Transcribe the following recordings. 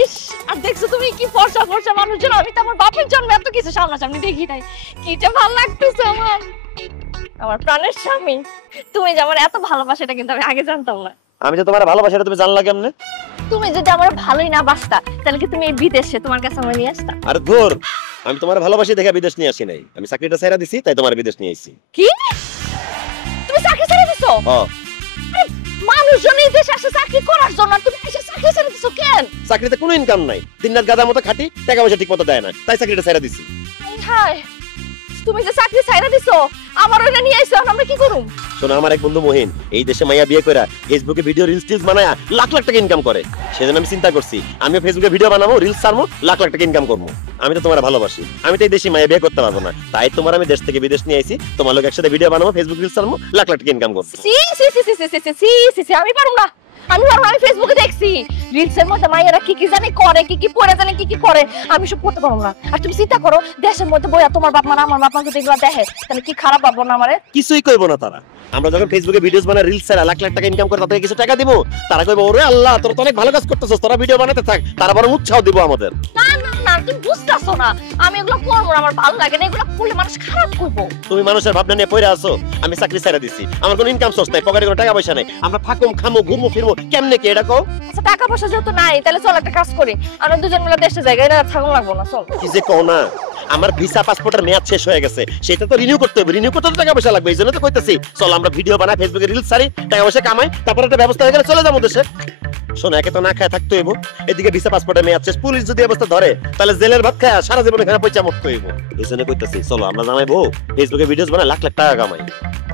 ইস, আর দেখছো তুমি কি ফর্সা ফর্সা মানুষজন, আমি তো আমার বাপের জন্ম এত কিছু সামনাসামনি দেখি নাই। কিটা ভালো লাগতেছে আমার, আমার প্রাণের স্বামী। তুমি যে আমার এত ভালোবাসা এটা কিন্তু আমি আগে জানতাম না। আমি যে তোমার ভালোবাসা এটা তুমি জানলা কেমনে? তুমি যদি আমার ভালোই না বাসতা তাহলে কি তুমি এই বিদেশে তোমার কাছে আমার নিয়ে আসতা? আরে ধুর, আমি তোমার ভালোবাসি দেখে বিদেশ নিয়ে আসি নাই, আমি চাকরিটা ছেড়ে দিছি তাই তোমার বিদেশ নিয়ে আইছি। কি তুমি চাকরি ছেড়ে দিছো? হ্যাঁ। মানুষজন এই দেশে আসে চাকরি করার জন্য, তুমি এসে চাকরি ছেড়ে দিছো কেন? চাকরিতে কোনো ইনকাম নাই, দিনরাত গাদার মতো খাটি, টাকা পয়সা ঠিক মতো দেয় না, তাই চাকরিটা ছেড়ে দিছি। হায়, তুমি যে চাকরি ছেড়ে দিছো আমার ওটা নিয়ে আইছো, আমরা কি করুম? শোনো, আমার এক বন্ধু মহিন এই দেশে মাইয়া বিয়ে কইরা ফেসবুকে ভিডিও রিলস টিলস বানায় লাখ লাখ টাকা ইনকাম করে। সেজন্য আমি চিন্তা করছি আমিও ফেসবুকে ভিডিও বানাবো, রিলস ছাড়বো, লাখ লাখ টাকা ইনকাম করবো। আমি তো তোমার ভালোবাসি, আমি তো এই দেশে মাইয়া বিয়ে করতে পারবো না, তাই তোমার আমি দেশ থেকে বিদেশ নিয়ে আইছি, তোমার লোক একসাথে ভিডিও বানাবো, ফেসবুক রিলস ছাড়বো, লাখ লাখ টাকা ইনকাম করবো। সি সি সি সি সি সি সি সি, আমি পারুম না, আমি পারুম না। আমি ফেসবুকে দেখছি রিলসের মধ্যে মাইয়ারা কি কি জানি করে, কি কি পরে জানি কি কি করে, আমি সব করতে পারবো না। আর তুমি চিন্তা করো, দেশের মধ্যে বইয়া তোমার বাপ মা আমার বাপ মা যদি এগুলো দেখে তাহলে কি খারাপ ভাববো না আমারে? কিছুই কইবো না তারা। আমরা যখন ফেসবুকে ভিডিওস বানাই, রিলস ছাড়া লাখ লাখ টাকা ইনকাম করে, তাদেরকে কিছু টাকা দিব, তারা কইবো ওরে আল্লাহ তোরা তো অনেক ভালো কাজ করতেছস, তোরা ভিডিও বানাতে থাক, তারা বড় উৎসাহ দিব আমাদের। না না না, তুমি বুঝতাছো না, আমি এগুলো করবো না, আমার ভালো লাগে না, এগুলো করলে মানুষ খারাপ করবো। তুমি মানুষের ভাবনা নিয়ে পড়ে আছো, আমি চাকরি ছেড়ে দিছি, আমার কোনো ইনকাম সোর্স নাই, পকেটে কোনো টাকা পয়সা নাই, আমরা ফাকুম খামু ঘুরমু ফিরমু কেমনে কি এটা কও? আচ্ছা টাকা পয়সা যেহেতু নাই তাহলে চল একটা কাজ করি, আমরা দুজন মিলে দেশে যাই, এটা থাকুন লাগবো না, চল। কি যে কও না, আমার ভিসা পাসপোর্টের মেয়াদ শেষ হয়ে গেছে, সেটা তো রিনিউ করতে হবে, রিনিউ করতে তো টাকা পয়সা লাগবে, এইজন্য তো কইতাছি চল আমরা ভিডিও বানাই, ফেসবুকে রিলস ছাড়ি, টাকা পয়সা কামাই, তারপর একটা ব্যবস্থা হয়ে গেলে চলে যাবো দেশে। শোনো, একে তো না খায় থাকতে হইব, এদিকে ভিসা পাসপোর্টের মেয়াদ শেষ, পুলিশ যদি অবস্থা ধরে তাহলে জেলের ভাত খায় সারা জীবন এখানে পয়সা মুক্ত হইব। এইজন্য কইতাছি চলো আমরা জামাইবো, ফেসবুকে ভিডিওস বানাই, লাখ লাখ টাকা কামাই,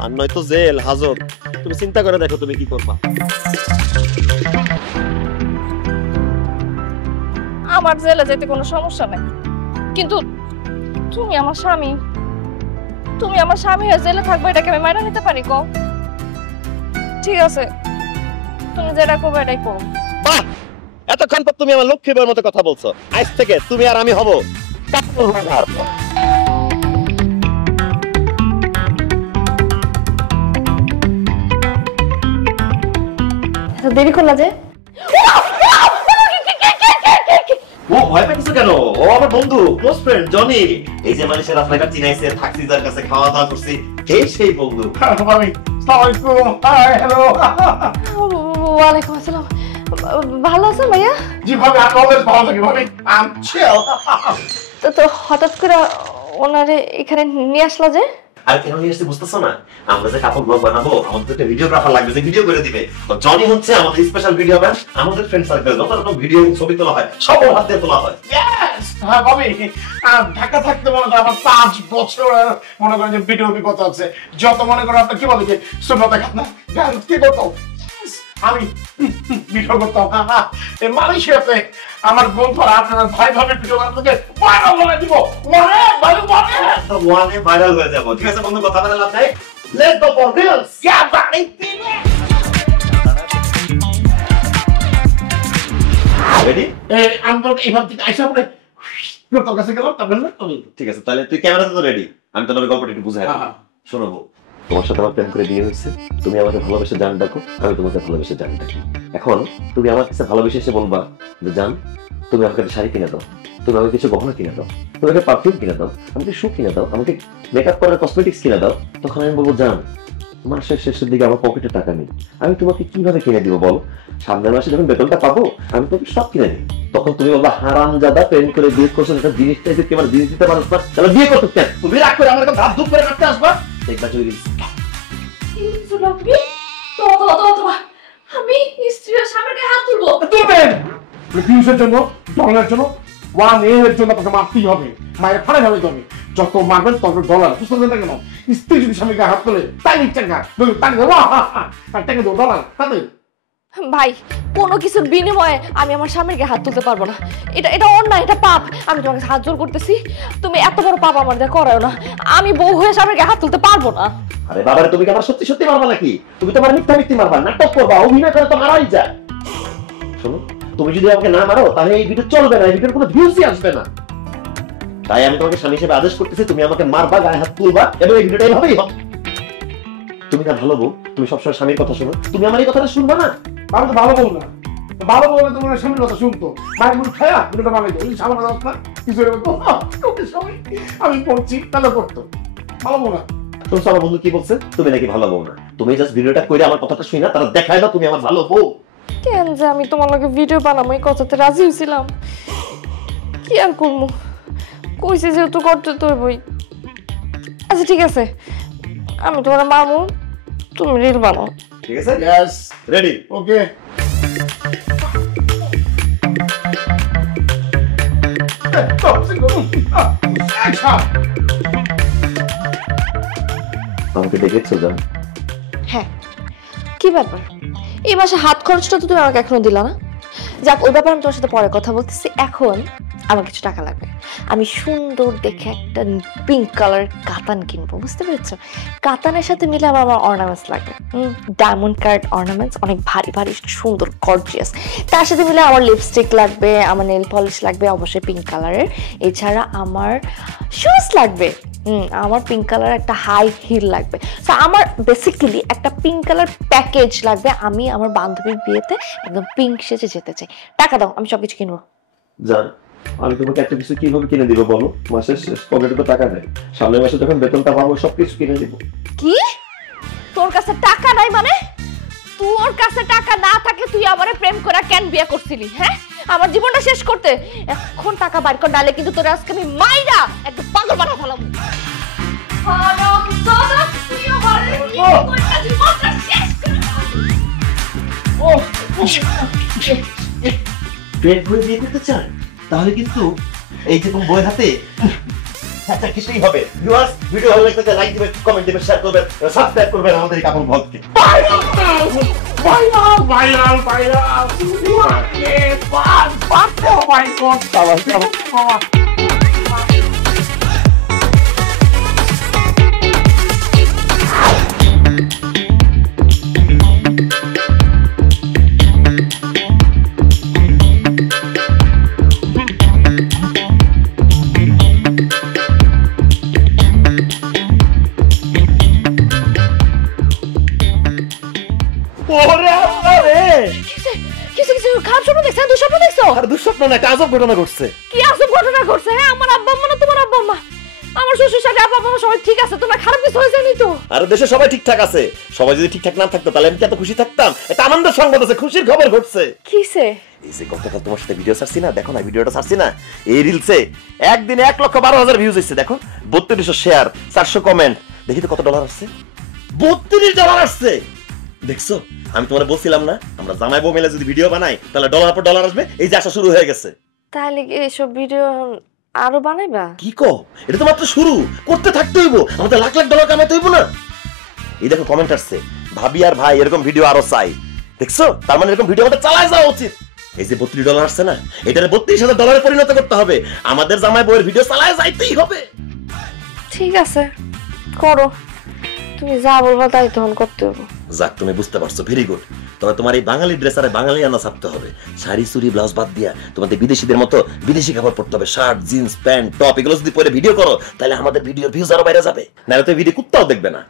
আর নয়তো জেল হাজত। তুমি চিন্তা করে দেখো তুমি কি করবা। আমার জেলে যেতে কোনো সমস্যা নেই, কিন্তু তুমি আমার স্বামী, তুমি আমার স্বামী হয়ে জেলে থাকবো, এটাকে আমি মাইনা নিতে পারি? কও ঠিক আছে, তুমি যেটা করবে এটাই করো। বাহ, এতক্ষণ পর তুমি আমার লক্ষ্মী বউয়ের মতো কথা বলছো, আজ থেকে তুমি আর আমি হব দেরি করলা যে? ও ভয় পায় কিছু কেন? ও আমার বন্ধু, ক্লোজ ফ্রেন্ড জনি। এই যে মানুষের রাস্তাঘাট চিনাইছে, থাকছি যার কাছে, খাওয়া দাওয়া করছি, এই সেই বন্ধু। আসসালামু আলাইকুম। Hi hello. ওয়ালাইকুম আসসালাম। ভালো আছেন ভাইয়া? জি ভাবি, আমি অলওয়েজ ভালো থাকি ভাবি, আই এম চিল। তো হঠাৎ করে ওনারে এখানে নিয়ে আসলা যে? আর কেন নিয়ে আসছে বুঝতেছো না? আমরা যে কাপড় ব্লগ বানাবো, আমাদের একটা ভিডিওগ্রাফার লাগবে যে ভিডিও করে দিবে। তো জনি হচ্ছে আমাদের স্পেশাল ভিডিও ম্যান, আমাদের ফ্রেন্ড সার্কেল যত রকম ভিডিও ছবি তোলা হয় সব ওর হাত দিয়ে তোলা হয়। ইয়েস হ্যাঁ ভাবি, ঢাকা থাকতে মনে করেন আমার 5 বছর মনে করেন যে ভিডিও অভিজ্ঞতা আছে, যত মনে করেন আপনি কি বলে যে সুন্নত খাতনা গান কি করতো আমি ভিডিও করতাম এই মালয়েশিয়াতে। আমার বন্ধুরা আপনার ভাই ভাবে ভিডিও বানাতে ভাইরাল বলে দিব, ওরে ভালো বলে তো ওয়ানে ভাইরাল হয়ে যাব। ঠিক আছে বন্ধু, কথা বলা লাভ নাই, লেটস গো ফর রিলস। ইয়া বাড়ি দিনে রেডি? আমি তো এইভাবে আইসা বলে তোর কাছে গেলাম, তারপর না তুমি ঠিক আছে, তাহলে তুই ক্যামেরাতে তো রেডি, আমি তোর গল্পটা একটু বুঝাই হ্যাঁ। শোনাবো। তোমার সাথে আমার প্রেম করে বিয়ে হয়েছে, তুমি আমাকে ভালোবেসে জান ডাকো, আমি তোমাকে ভালোবেসে জান ডাকি। এখন তুমি আমার কাছে ভালোবেসে এসে বলবা যে জান তুমি আমাকে একটা শাড়ি কিনে দাও, তুমি আমাকে কিছু গহনা কিনে দাও, তুমি আমাকে পারফিউম কিনে দাও, আমাকে শু কিনে দাও, আমাকে মেকআপ করার কসমেটিক্স কিনে দাও। তখন আমি বলবো জান মাসের শেষের দিকে আমার পকেটে টাকা নেই, আমি তোমাকে কিভাবে কিনে দিব বলো? সামনের মাসে যখন বেতনটা পাবো আমি তোমাকে সব কিনে দিই। তখন তুমি বলবা হারামজাদা, প্রেম করে বিয়ে করছো, একটা জিনিসটা যদি তোমার জিনিস দিতে পারো না তাহলে বিয়ে করতে চাই। তুমি রাগ করে আমার ধাপ ধুপ করে কাটতে আসবা, দেখবা চলে গেছি। আমি স্ত্রীর সামনে হাত তুলবো? তুলবেন রিফিউজের জন্য, ডলারের জন্য, 1 এর জন্য আপনাকে মারতেই হবে, মায়ের ফাড়ে হবে তবে যত মারবেন তত ডলার। বুঝতে পারছেন না কেন? স্ত্রী যদি স্বামীকে হাত তোলে তাই টাকা তাই দেবো, আর টাকা দেবো ডলার তাদের। ভাই কোনো কিছুর বিনিময়ে আমি আমার স্বামীর গায়ে হাত তুলতে পারবো না, এটা এটা অন্যায়, এটা পাপ। আমি তোমাকে হাত জোর করতেছি, তুমি এত বড় পাপ আমার দিয়ে করাও না, আমি বউ হয়ে স্বামীর গায়ে হাত তুলতে পারবো না। আরে বাবারে, তুমি কি আমার সত্যি সত্যি মারবা নাকি? তুমি তো আমার মিথ্যা মিথ্যা মারবা, নাটক করবা, অভিনয় করে তো মারাই যায়। শোনো, তুমি যদি আমাকে না মারো তাহলে এই ভিডিও চলবে না, এই ভিডিওর কোনো ভিউজই আসবে না। তাই আমি তোমাকে স্বামী হিসেবে আদেশ করতেছি, তুমি আমাকে মারবা, গায়ে হাত তুলবা, এবং এই ভিডিওটা এইভাবেই হবে। তুমি না ভালো বউ, তুমি সবসময় স্বামীর কথা শোনো, তুমি আমার এই কথাটা শুনবা না? আমি তো ভালো বল না, ভালো বলে তোমার সামনে কথা শুনতো মায়ের মুখ খায়া ভিডিওটা বানাইতো সামনে কথা কিছু বলতো আমি পড়ছি তাহলে পড়তো ভালো বলা। তোর সারা বন্ধু কি বলছে তুমি নাকি ভালো বউ না? তুমি জাস্ট ভিডিওটা কইরা আমার কথাটা শুই না, তারা দেখায় না তুমি আমার ভালো বউ। কেন যে আমি তোমার লগে ভিডিও বানাবো এই কথাতে রাজি হয়েছিলাম, কি আর করবো, কইছে যেহেতু করতে তো বই। আচ্ছা ঠিক আছে, আমি তোমার মামু, তুমি রিল বানাও। ঠিক আছে, ইয়েস রেডি? ওকে। আমাকে দেখেছো জান? হ্যাঁ, কি ব্যাপার, এই মাসে হাত খরচটা তো তুমি আমাকে এখনো দিলা না। যাক, ওই ব্যাপারে আমি তোমার সাথে পরে কথা বলতেছি। এখন আমার কিছু টাকা লাগবে, আমি সুন্দর দেখে একটা পিঙ্ক কালার কাতান কিনবো, বুঝতে পেরেছো? কাতানের সাথে মিলে আমার অর্নামেন্টস লাগবে, ডায়মন্ড কার্ড অর্নামেন্টস, অনেক ভারী ভারী সুন্দর গর্জিয়াস। তার সাথে মিলে আমার লিপস্টিক লাগবে, আমার নেল পলিশ লাগবে অবশ্যই পিঙ্ক কালারের, এছাড়া আমার শুজ লাগবে, আমার পিঙ্ক কালার একটা হাই হিল লাগবে। সো আমার বেসিক্যালি একটা পিঙ্ক কালার প্যাকেজ লাগবে, আমি আমার বান্ধবীর বিয়েতে একদম পিঙ্ক সেজে যেতে চাই। টাকা দাও, আমি সবকিছু কিনবো। জান, আমি তোমাকে একটা কিছু কিভাবে কিনে দিব বলো? মাসের শেষ পকেটে তো টাকা নেই, সামনের মাসে যখন বেতনটা পাবো সবকিছু কিনে দিব। কি, তোর কাছে টাকা নাই মানে? তোর কাছে টাকা না থাকলে তুই আমারে প্রেম করে কেন বিয়ে করছিলি? হ্যাঁ, আমার জীবনটা শেষ করতে। এখন টাকা বাইর কর, ডালে কিন্তু তোর আজকে আমি মাইরা একদম পাগল বানা ফেলাম। প্রেম করে বিয়ে করতে চান? তাহলে কিন্তু এই যে তোমার বইয়ের হাতে আচ্ছা কিছুই হবে। ভিউয়ার্স, ভিডিও ভালো লাগলে লাইক দিবেন, কমেন্ট দিবেন, শেয়ার করবেন, সাবস্ক্রাইব করবেন আমাদের এই কাপড় ব্লগকে। ভাইরাল ভাইরাল ভাইরাল ও মাই গড ওরে আল্লাহ রে! কিছু কিছু খারাপ স্বপ্ন দেখছো? দুঃস্বপ্ন দেখছো? আর দুঃস্বপ্ন না, একটা আজব ঘটনা ঘটছে। কি আজব ঘটনা ঘটছে? হ্যাঁ, আমার আব্বা আম্মা না তোমার আব্বা আম্মা, আমার শ্বশুর শাশুড়ি আব্বা আম্মা সবাই ঠিক আছে, তোমার খারাপ কিছু হয়েছে নি তো? আর দেশে সবাই ঠিকঠাক আছে। সবাই যদি ঠিকঠাক না থাকতো তাহলে আমি কি এত খুশি থাকতাম? একটা আনন্দের সংবাদ আছে, খুশির খবর ঘটছে। কিসে? এই যে গতকাল তোমার সাথে ভিডিও ছাড়ছি না, দেখো না ভিডিওটা ছাড়ছি না, এই রিলসে একদিনে 1,12,000 ভিউজ হচ্ছে। দেখো 3200 শেয়ার, 400 কমেন্ট, দেখি তো কত ডলার আসছে। $32 আসছে, দেখছো? আমি তোমারে বলছিলাম না, আমরা জামাই বউ মিলে যদি ভিডিও বানাই তাহলে ডলার পর ডলার আসবে। এই যে আসা শুরু হয়ে গেছে। তাহলে কি এসব ভিডিও আরো বানাইবা? কি কো, এটা তো মাত্র শুরু, করতে থাকতে হইব, আমাদের লাখ লাখ ডলার কামাইতে হইব না? এই দেখো কমেন্ট আসছে, ভাবি আর ভাই এরকম ভিডিও আরো চাই। দেখছো, তার মানে এরকম ভিডিও আমাদের চালায় যাওয়া উচিত। এই যে $32 আসছে না, এটারে $32,000 পরিণত করতে হবে। আমাদের জামাই বউয়ের ভিডিও চালায় যাইতেই হবে। ঠিক আছে, করো, তুমি যা বলবা তাই তখন করতে হবে। যাক, তুমি বুঝতে পারছো, ভেরি গুড। তবে তোমার এই বাঙালি ড্রেসারে বাঙালি আনা ছাড়তে হবে। শাড়ি চুড়ি ব্লাউজ বাদ দিয়া তোমাদের বিদেশিদের মতো বিদেশি কাপড় পরতে হবে, শার্ট জিন্স প্যান্ট টপ, এগুলো যদি পরে ভিডিও করো তাহলে আমাদের ভিডিওর ভিউজ আরো বাইরে যাবে, নাহলে তো ভিডিও কুত্তাও দেখবে না।